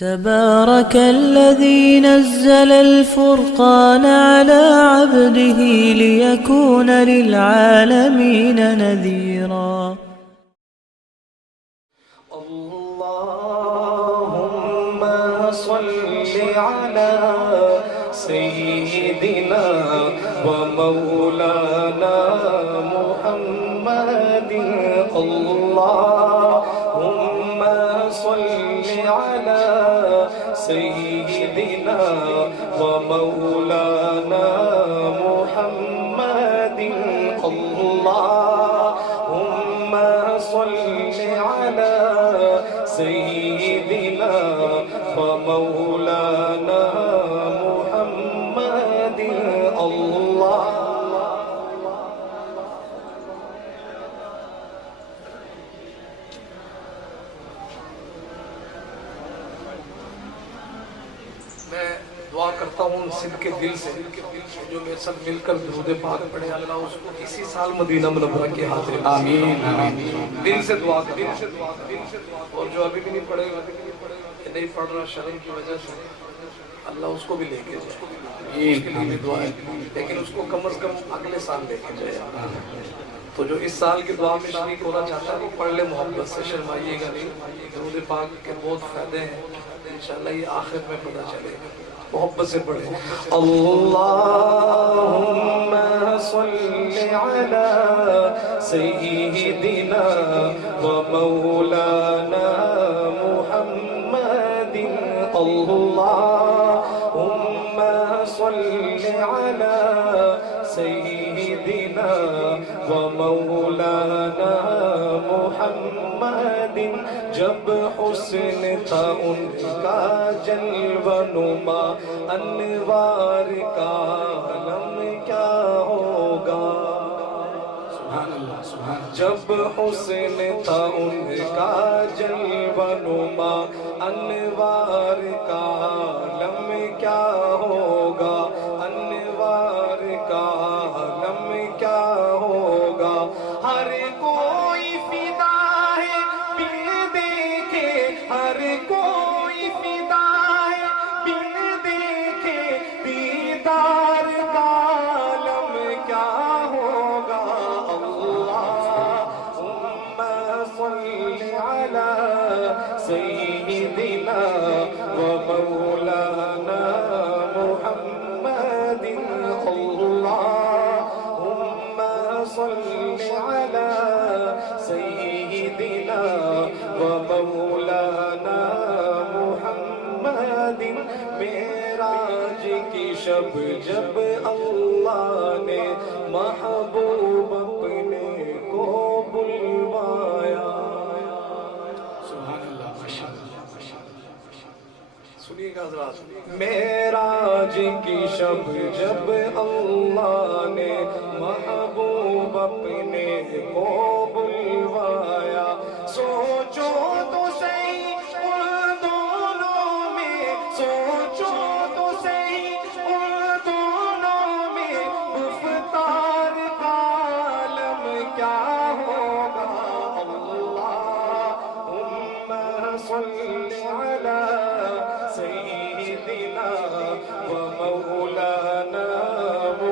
تبارك الذي نزل الفرقان على عبده ليكون للعالمين نذيرا. اللهم صل على سيدنا ومولانا محمد. اللهم صل على سيدنا ومولانا محمد. اللهم صل على سيدنا ومولانا محمد. اللہ میں دعا کرتا ہوں صدق دل سے جو میرے ساتھ مل کر درود پاک پڑھے اللہ اس کو اسی سال مدینہ منورہ کے حاضر. آمین. دل سے دعا کرتا ہوں. اور جو ابھی بھی نہیں پڑھے گا نہیں پڑھ رہا شرم کی وجہ سے اللہ اس کو بھی لے کے جائے. اس کے لیے بھی دعا ہے لیکن اس کو کم از کم اگلے سال لے کے جائے. تو جو اس سال کی دعا میں شریک ہونا چاہتا ہے وہ پڑھ لے, محبت سے شرمائیے گا نہیں. درود پاک کے بہت فائدے ہیں انشاءاللہ یہ آخر میں پتہ چلے گا. محبت سے پڑھیں. اللہم صل علی سیدنا و مولانا محمد. اللہم صل علی سیدنا و مولانا محمد. جب حسن تھا ان کا جلوہ نما انوار کا عالم کیا ہوگا. جب حسن تھا ان کا جلوہ نما انوار کا عالم کیا ہوگا. انوار کا عالم کیا ہوگا. ہر کوئی فدا ہے بن دیکھے, ہر کوئی فدا ہے بن دیکھے. دیدار کا عالم کیا ہوگا. اللہم صل علی سیدنا و مولانا محمد. اللہم صل علی سیدنا و مولانا محمد. معراج کی شب جب اللہ نے محبوب اپنے کو بلوایا. سبحان اللہ. سنیے گا حضرات. معراج کی شب جب اللہ نے محبوب اپنے کو